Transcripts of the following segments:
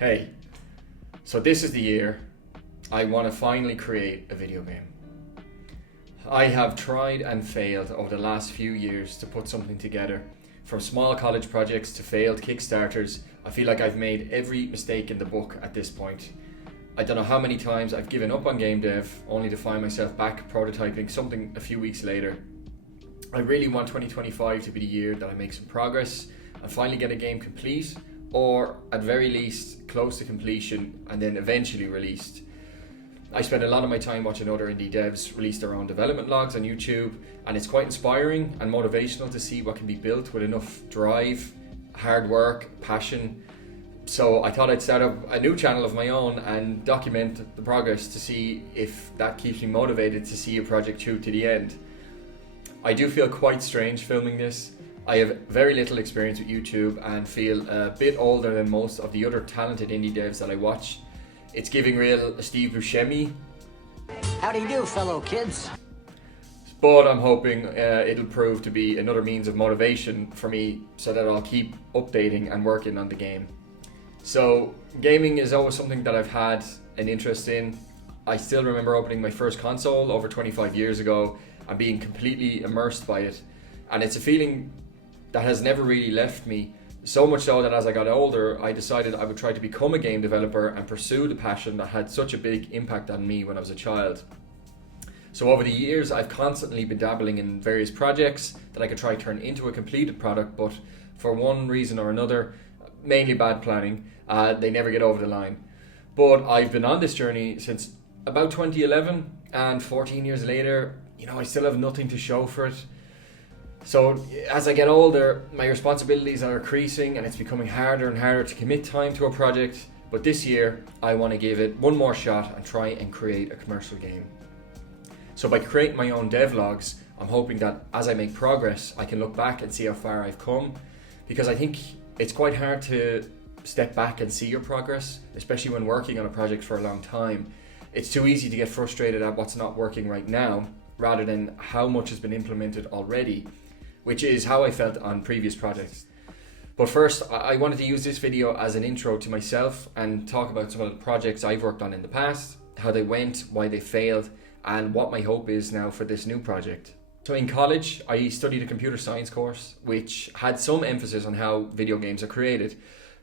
Hey, so this is the year I want to finally create a video game. I have tried and failed over the last few years to put something together. From small college projects to failed Kickstarters, I feel like I've made every mistake in the book at this point. I don't know how many times I've given up on game dev only to find myself back prototyping something a few weeks later. I really want 2025 to be the year that I make some progress and finally get a game complete, or at very least close to completion and then eventually released. I spend a lot of my time watching other indie devs release their own development logs on YouTube, and it's quite inspiring and motivational to see what can be built with enough drive, hard work, passion. So I thought I'd start up a new channel of my own and document the progress to see if that keeps me motivated to see a project through to the end. I do feel quite strange filming this. I have very little experience with YouTube and feel a bit older than most of the other talented indie devs that I watch. It's giving real Steve Buscemi. How do you do, fellow kids? But I'm hoping it'll prove to be another means of motivation for me so that I'll keep updating and working on the game. So gaming is always something that I've had an interest in. I still remember opening my first console over 25 years ago and being completely immersed by it. And it's a feeling that has never really left me, so much so that as I got older, I decided I would try to become a game developer and pursue the passion that had such a big impact on me when I was a child. So over the years, I've constantly been dabbling in various projects that I could try to turn into a completed product, but for one reason or another, mainly bad planning, they never get over the line. But I've been on this journey since about 2011, and 14 years later, I still have nothing to show for it. So as I get older, my responsibilities are increasing and it's becoming harder and harder to commit time to a project. But this year, I want to give it one more shot and try and create a commercial game. So by creating my own devlogs, I'm hoping that as I make progress, I can look back and see how far I've come. Because I think it's quite hard to step back and see your progress, especially when working on a project for a long time. It's too easy to get frustrated at what's not working right now, rather than how much has been implemented already, which is how I felt on previous projects. But first, I wanted to use this video as an intro to myself and talk about some of the projects I've worked on in the past, how they went, why they failed, and what my hope is now for this new project. So in college, I studied a computer science course, which had some emphasis on how video games are created.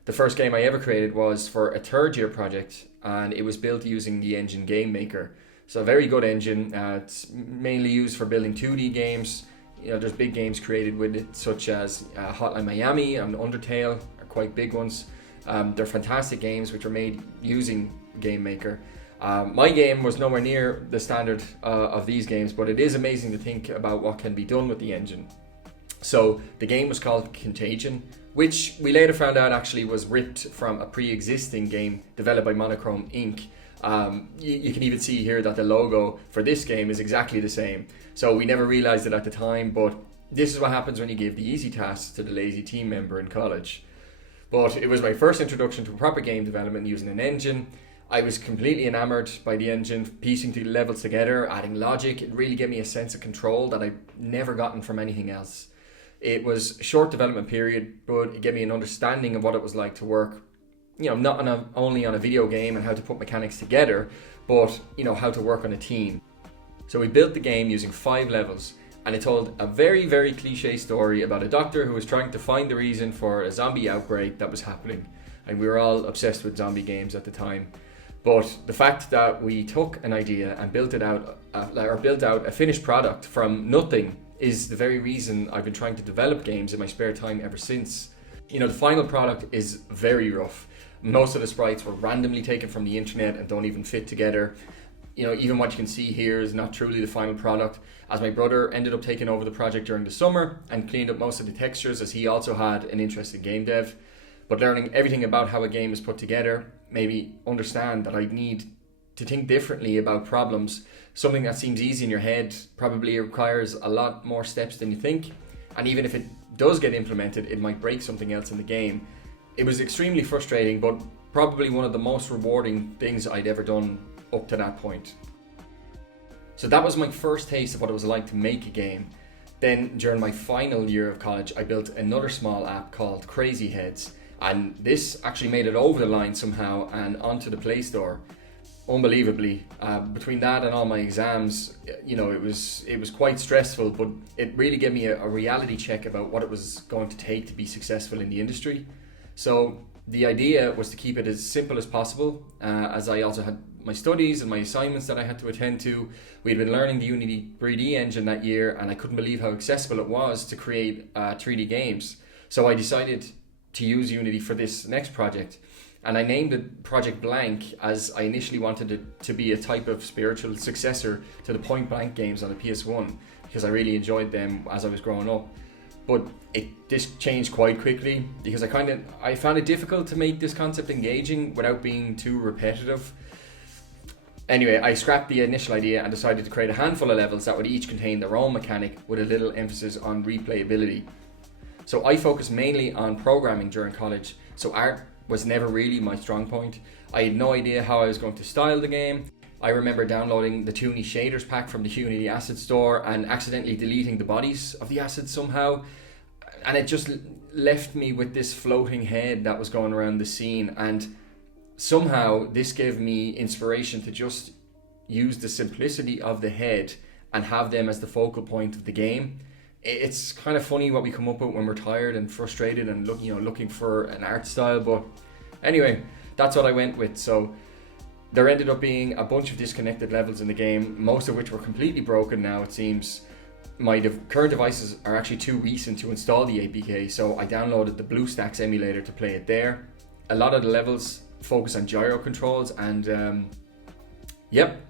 The first game I ever created was for a third year project, and it was built using the engine Game Maker. So a very good engine. It's mainly used for building 2D games. There's big games created with it, such as Hotline Miami and Undertale are quite big ones. They're fantastic games which are made using Game Maker. My game was nowhere near the standard of these games, but it is amazing to think about what can be done with the engine. So the game was called Contagion, which we later found out actually was ripped from a pre-existing game developed by Monochrome Inc. You can even see here that the logo for this game is exactly the same. So we never realized it at the time, but this is what happens when you give the easy tasks to the lazy team member in college. But it was my first introduction to proper game development using an engine. I was completely enamored by the engine, piecing the levels together, adding logic. It really gave me a sense of control that I've never gotten from anything else. It was a short development period, but it gave me an understanding of what it was like to work not only on a video game and how to put mechanics together, but how to work on a team. So we built the game using 5 levels, and it told a very, very cliche story about a doctor who was trying to find the reason for a zombie outbreak that was happening. And we were all obsessed with zombie games at the time. But the fact that we took an idea and built out a finished product from nothing is the very reason I've been trying to develop games in my spare time ever since. The final product is very rough. Most of the sprites were randomly taken from the internet and don't even fit together. Even what you can see here is not truly the final product, as my brother ended up taking over the project during the summer and cleaned up most of the textures, as he also had an interest in game dev. But learning everything about how a game is put together made me understand that I need to think differently about problems. Something that seems easy in your head probably requires a lot more steps than you think. And even if it does get implemented, it might break something else in the game. It was extremely frustrating, but probably one of the most rewarding things I'd ever done up to that point. So that was my first taste of what it was like to make a game. Then during my final year of college, I built another small app called Crazy Heads, And this actually made it over the line somehow and onto the Play Store. Unbelievably, between that and all my exams, it was quite stressful, but it really gave me a reality check about what it was going to take to be successful in the industry. So the idea was to keep it as simple as possible, as I also had my studies and my assignments that I had to attend to. We'd been learning the Unity 3D engine that year, and I couldn't believe how accessible it was to create 3D games. So I decided to use Unity for this next project. And I named it Project Blank, as I initially wanted it to be a type of spiritual successor to the Point Blank games on the PS1, because I really enjoyed them as I was growing up. But this changed quite quickly, because I found it difficult to make this concept engaging without being too repetitive. Anyway, I scrapped the initial idea and decided to create a handful of levels that would each contain their own mechanic with a little emphasis on replayability. So I focused mainly on programming during college, so art was never really my strong point. I had no idea how I was going to style the game. I remember downloading the Toony shaders pack from the Unity asset store and accidentally deleting the bodies of the assets somehow. And it just left me with this floating head that was going around the scene. And somehow this gave me inspiration to just use the simplicity of the head and have them as the focal point of the game. It's kind of funny what we come up with when we're tired and frustrated and looking for an art style. But anyway, that's what I went with. So there ended up being a bunch of disconnected levels in the game, most of which were completely broken now, it seems. My current devices are actually too recent to install the APK, so I downloaded the BlueStacks emulator to play it there. A lot of the levels focus on gyro controls, and yep,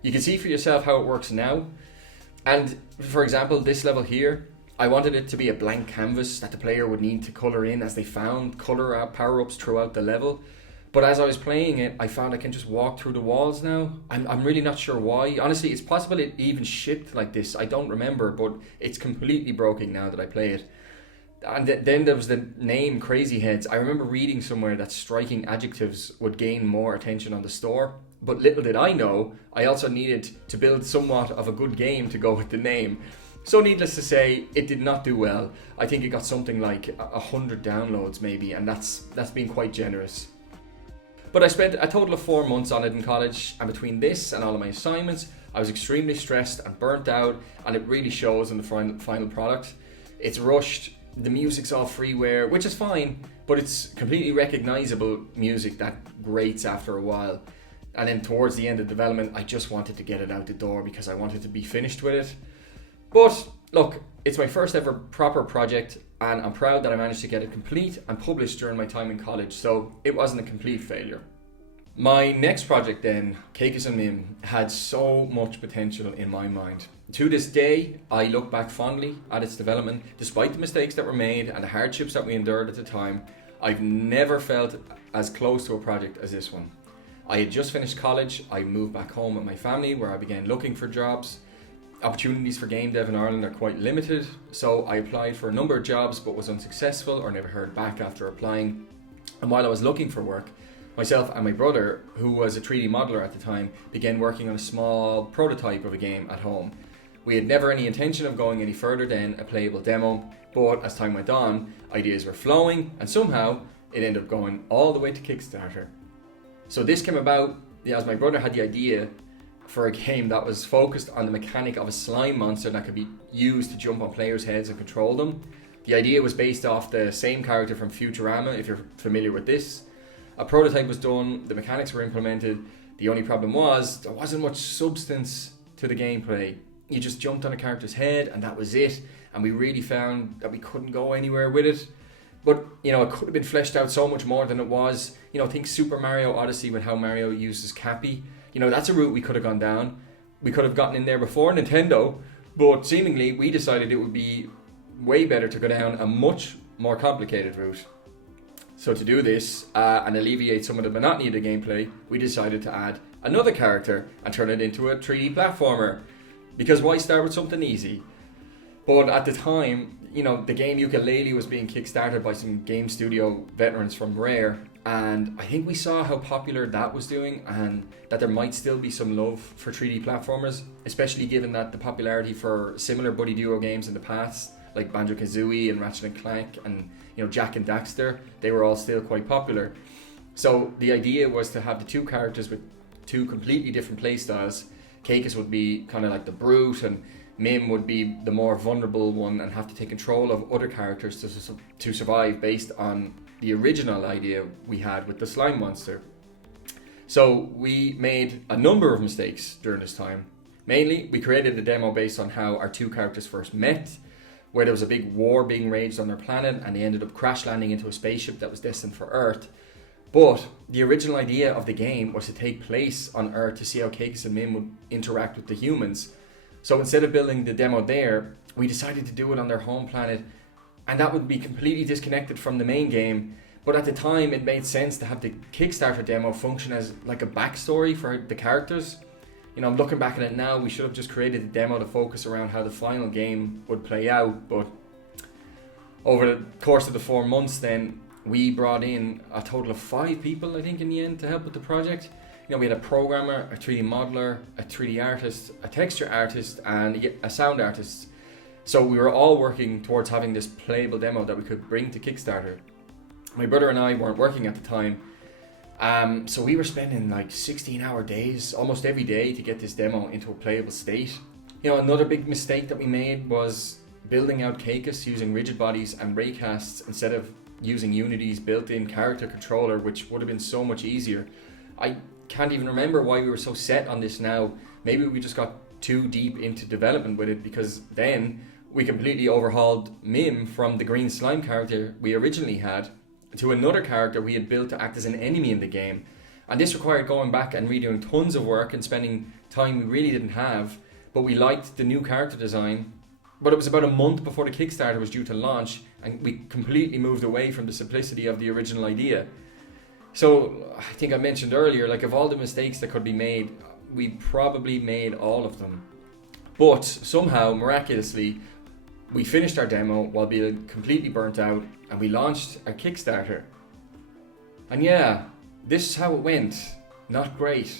you can see for yourself how it works now. And for example, this level here, I wanted it to be a blank canvas that the player would need to colour in as they found colour power-ups throughout the level. But as I was playing it, I found I can just walk through the walls now. I'm really not sure why. Honestly, it's possible it even shipped like this. I don't remember, but it's completely broken now that I play it. And then there was the name Crazy Heads. I remember reading somewhere that striking adjectives would gain more attention on the store. But little did I know, I also needed to build somewhat of a good game to go with the name. So needless to say, it did not do well. I think it got something like 100 downloads maybe, and that's been quite generous. But I spent a total of 4 months on it in college, and between this and all of my assignments, I was extremely stressed and burnt out, and it really shows in the final product. It's rushed, the music's all freeware, which is fine, but it's completely recognizable music that grates after a while. And then towards the end of development, I just wanted to get it out the door because I wanted to be finished with it. But look, it's my first ever proper project, and I'm proud that I managed to get it complete and published during my time in college, so it wasn't a complete failure. My next project then, Caecus Mim, had so much potential in my mind. To this day, I look back fondly at its development. Despite the mistakes that were made and the hardships that we endured at the time, I've never felt as close to a project as this one. I had just finished college, I moved back home with my family where I began looking for jobs. Opportunities for game dev in Ireland are quite limited, so I applied for a number of jobs but was unsuccessful or never heard back after applying. And while I was looking for work, myself and my brother, who was a 3D modeler at the time, began working on a small prototype of a game at home. We had never any intention of going any further than a playable demo, but as time went on, ideas were flowing and somehow it ended up going all the way to Kickstarter. So this came about as my brother had the idea for a game that was focused on the mechanic of a slime monster that could be used to jump on players' heads and control them. The idea was based off the same character from Futurama, if you're familiar with this. A prototype was done, the mechanics were implemented. The only problem was there wasn't much substance to the gameplay. You just jumped on a character's head and that was it, and we really found that we couldn't go anywhere with it. But, it could have been fleshed out so much more than it was. Think Super Mario Odyssey with how Mario uses Cappy. That's a route we could have gone down. We could have gotten in there before Nintendo, but seemingly we decided it would be way better to go down a much more complicated route. So to do this and alleviate some of the monotony of the gameplay, we decided to add another character and turn it into a 3D platformer. Because why start with something easy? But at the time, the game Yooka-Laylee was being kickstarted by some game studio veterans from Rare, and I think we saw how popular that was doing and that there might still be some love for 3D platformers, especially given that the popularity for similar Buddy Duo games in the past, like Banjo-Kazooie and Ratchet & Clank and Jack and Daxter, they were all still quite popular. So the idea was to have the two characters with two completely different play styles. Caecus would be kind of like the brute, and Mim would be the more vulnerable one and have to take control of other characters to survive, based on the original idea we had with the slime monster. So we made a number of mistakes during this time. Mainly, we created a demo based on how our two characters first met, where there was a big war being raged on their planet and they ended up crash landing into a spaceship that was destined for Earth. But the original idea of the game was to take place on Earth to see how Caecus and Mim would interact with the humans. So instead of building the demo there, we decided to do it on their home planet, and that would be completely disconnected from the main game. But at the time, it made sense to have the Kickstarter demo function as like a backstory for the characters. I'm looking back at it now, we should have just created the demo to focus around how the final game would play out. But over the course of the 4 months then, we brought in a total of 5 people, I think, in the end, to help with the project. We had a programmer, a 3D modeler, a 3D artist, a texture artist, and a sound artist. So we were all working towards having this playable demo that we could bring to Kickstarter. My brother and I weren't working at the time, so we were spending like 16-hour days almost every day to get this demo into a playable state. Another big mistake that we made was building out Caecus using rigid bodies and raycasts instead of using Unity's built-in character controller, which would have been so much easier. I can't even remember why we were so set on this now. Maybe we just got too deep into development with it, because then we completely overhauled Mim from the green slime character we originally had to another character we had built to act as an enemy in the game. And this required going back and redoing tons of work and spending time we really didn't have, but we liked the new character design. But it was about a month before the Kickstarter was due to launch, and we completely moved away from the simplicity of the original idea. So I think I mentioned earlier, like, of all the mistakes that could be made, we probably made all of them. But somehow, miraculously, we finished our demo while being completely burnt out, and we launched our Kickstarter. And yeah, this is how it went. Not great.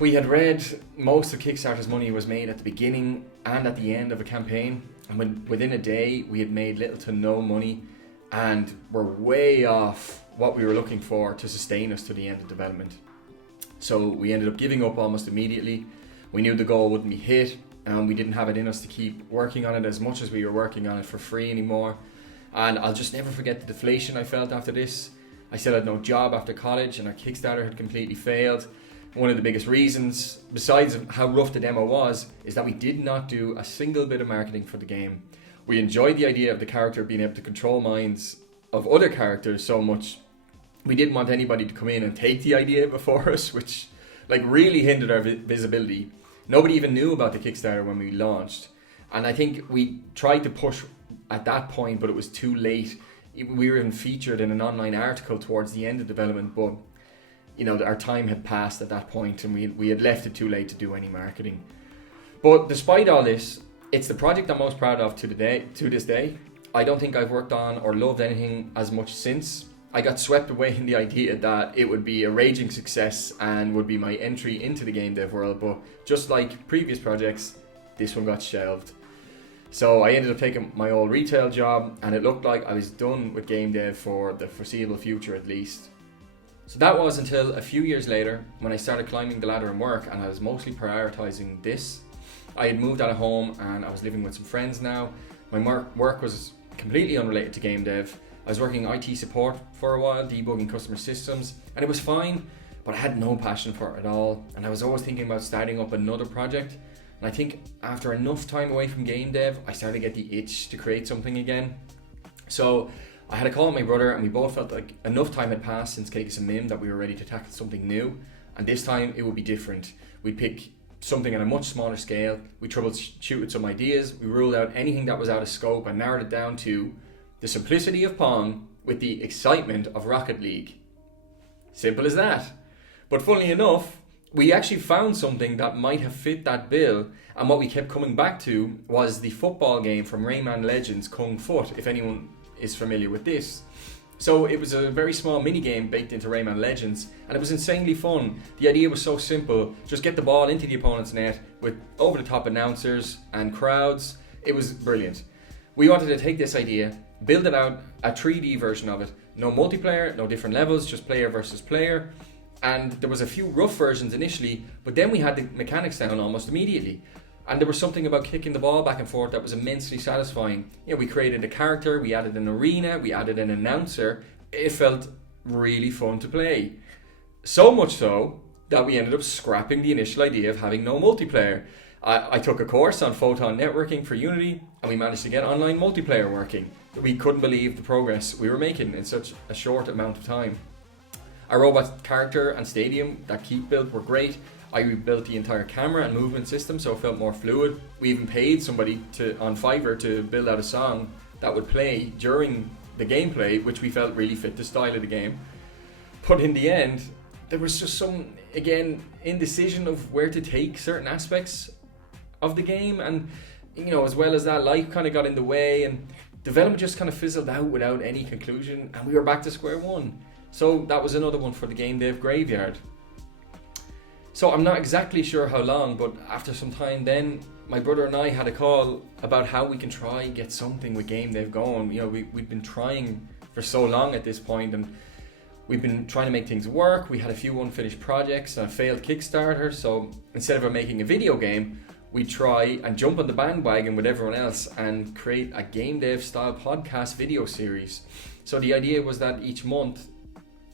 We had read most of Kickstarter's money was made at the beginning and at the end of a campaign, and within a day we had made little to no money, and were way off what we were looking for to sustain us to the end of development. So we ended up giving up almost immediately. We knew the goal wouldn't be hit, and we didn't have it in us to keep working on it as much as we were working on it for free anymore. And I'll just never forget the deflation I felt after this. I still had no job after college, and our Kickstarter had completely failed. One of the biggest reasons, besides how rough the demo was, is that we did not do a single bit of marketing for the game. We enjoyed the idea of the character being able to control minds of other characters so much, we didn't want anybody to come in and take the idea before us, which really hindered our visibility. Nobody even knew about the Kickstarter when we launched. And I think we tried to push at that point, but it was too late. We were even featured in an online article towards the end of development, but our time had passed at that point, and we had left it too late to do any marketing. But despite all this, it's the project I'm most proud of to this day. I don't think I've worked on or loved anything as much since. I got swept away in the idea that it would be a raging success and would be my entry into the game dev world, but just like previous projects, this one got shelved. So I ended up taking my old retail job, and it looked like I was done with game dev for the foreseeable future at least. So that was until a few years later, when I started climbing the ladder in work, and I was mostly prioritizing this. I had moved out of home and I was living with some friends now. My work was completely unrelated to game dev. I was working IT support for a while, debugging customer systems, and it was fine, but I had no passion for it at all. And I was always thinking about starting up another project. And I think after enough time away from game dev, I started to get the itch to create something again. So I had a call with my brother, and we both felt like enough time had passed since Caecus Mim that we were ready to tackle something new. And this time it would be different. We'd pick something on a much smaller scale. We troubleshooted some ideas. We ruled out anything that was out of scope and narrowed it down to the simplicity of Pong with the excitement of Rocket League. Simple as that. But funnily enough, we actually found something that might have fit that bill, and what we kept coming back to was the football game from Rayman Legends, Kung Foot, if anyone is familiar with this. So it was a very small mini game baked into Rayman Legends, and it was insanely fun. The idea was so simple: just get the ball into the opponent's net with over-the-top announcers and crowds. It was brilliant. We wanted to take this idea building out a 3D version of it. No multiplayer, no different levels, just player versus player. And there was a few rough versions initially, but then we had the mechanics down almost immediately. And there was something about kicking the ball back and forth that was immensely satisfying. We created a character, we added an arena, we added an announcer. It felt really fun to play. So much so that we ended up scrapping the initial idea of having no multiplayer. I took a course on photon networking for Unity, and we managed to get online multiplayer working. We couldn't believe the progress we were making in such a short amount of time. Our robot character and stadium that Keith built were great. I rebuilt the entire camera and movement system so it felt more fluid. We even paid somebody on Fiverr to build out a song that would play during the gameplay, which we felt really fit the style of the game. But in the end, there was just some, again, indecision of where to take certain aspects of the game, and as well as that, life kind of got in the way and development just kind of fizzled out without any conclusion, and we were back to square one. So that was another one for the game dev graveyard. So I'm not exactly sure how long, but after some time then, my brother and I had a call about how we can try and get something with game dev going. We'd been trying for so long at this point, and we've been trying to make things work. We had a few unfinished projects and a failed Kickstarter, so instead of making a video game, we'd try and jump on the bandwagon with everyone else and create a game dev style podcast video series. So the idea was that each month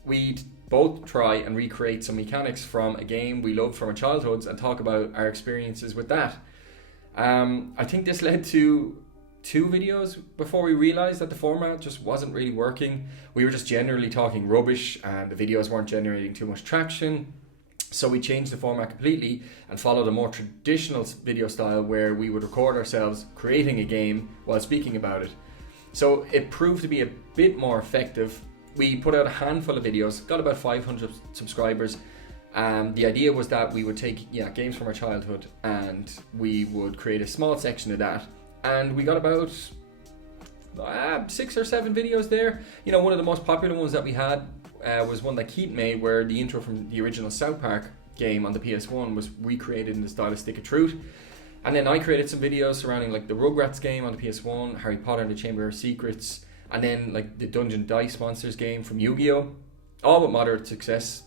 we'd both try and recreate some mechanics from a game we loved from our childhoods and talk about our experiences with that. I think this led to 2 videos before we realized that the format just wasn't really working. We were just generally talking rubbish and the videos weren't generating too much traction. So we changed the format completely and followed a more traditional video style where we would record ourselves creating a game while speaking about it. So it proved to be a bit more effective. We put out a handful of videos, got about 500 subscribers. The idea was that we would take games from our childhood and we would create a small section of that. And we got about 6 or 7 videos there. One of the most popular ones that we had was one that Keith made, where the intro from the original South Park game on the PS1 was recreated in the style of Stick of Truth. And then I created some videos surrounding like the Rugrats game on the PS1, Harry Potter and the Chamber of Secrets, and then like the Dungeon Dice Monsters game from Yu-Gi-Oh! All with moderate success.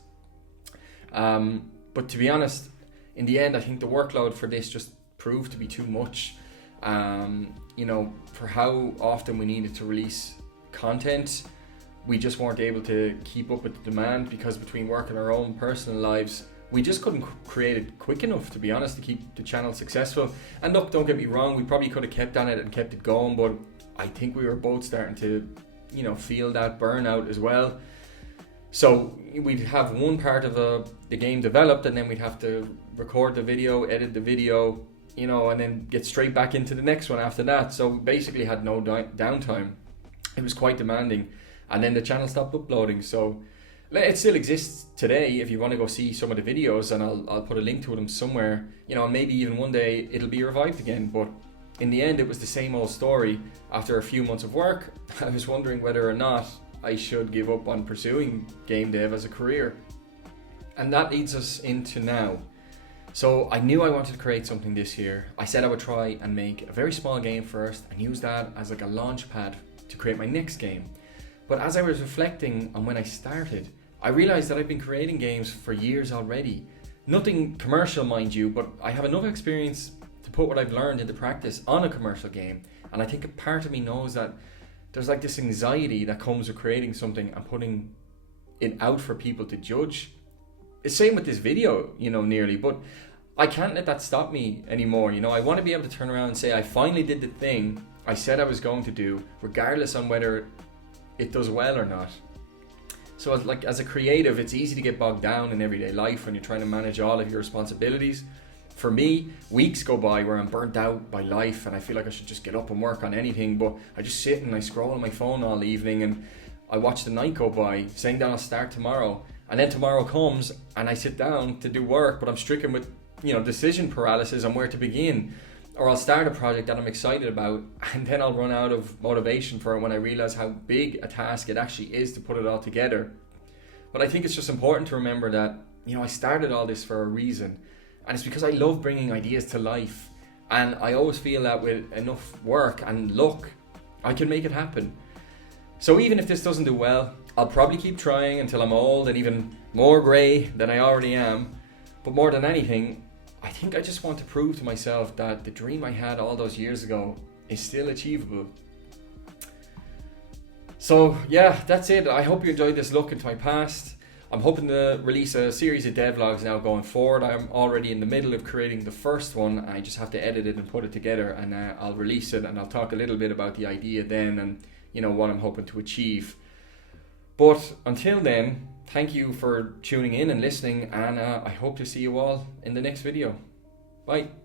But to be honest, in the end, I think the workload for this just proved to be too much. For how often we needed to release content, we just weren't able to keep up with the demand, because between work and our own personal lives, we just couldn't create it quick enough, to be honest, to keep the channel successful. And look, don't get me wrong, we probably could have kept on it and kept it going, but I think we were both starting to, feel that burnout as well. So we'd have one part of the game developed, and then we'd have to record the video, edit the video, and then get straight back into the next one after that. So basically had no downtime. It was quite demanding. And then the channel stopped uploading. So it still exists today if you want to go see some of the videos, and I'll put a link to them somewhere. Maybe even one day it'll be revived again. But in the end, it was the same old story. After a few months of work, I was wondering whether or not I should give up on pursuing game dev as a career. And that leads us into now. So I knew I wanted to create something this year. I said I would try and make a very small game first and use that as like a launch pad to create my next game. But as I was reflecting on when I started, I realized that I've been creating games for years already. Nothing commercial, mind you, but I have enough experience to put what I've learned into practice on a commercial game. And I think a part of me knows that there's like this anxiety that comes with creating something and putting it out for people to judge. It's same with this video, nearly, but I can't let that stop me anymore. I want to be able to turn around and say I finally did the thing I said I was going to do, regardless on whether it does well or not. So as a creative, it's easy to get bogged down in everyday life when you're trying to manage all of your responsibilities. For me, weeks go by where I'm burnt out by life and I feel like I should just get up and work on anything, but I just sit and I scroll on my phone all evening and I watch the night go by, saying that I'll start tomorrow. And then tomorrow comes and I sit down to do work, but I'm stricken with, decision paralysis on where to begin. Or I'll start a project that I'm excited about and then I'll run out of motivation for it when I realize how big a task it actually is to put it all together. But I think it's just important to remember that, I started all this for a reason. And it's because I love bringing ideas to life. And I always feel that with enough work and luck, I can make it happen. So even if this doesn't do well, I'll probably keep trying until I'm old and even more grey than I already am. But more than anything, I think I just want to prove to myself that the dream I had all those years ago is still achievable. So yeah, that's it. I hope you enjoyed this look into my past. I'm hoping to release a series of devlogs now going forward. I'm already in the middle of creating the first one. I just have to edit it and put it together, and I'll release it, and I'll talk a little bit about the idea then and what I'm hoping to achieve. But until then, thank you for tuning in and listening, and I hope to see you all in the next video. Bye.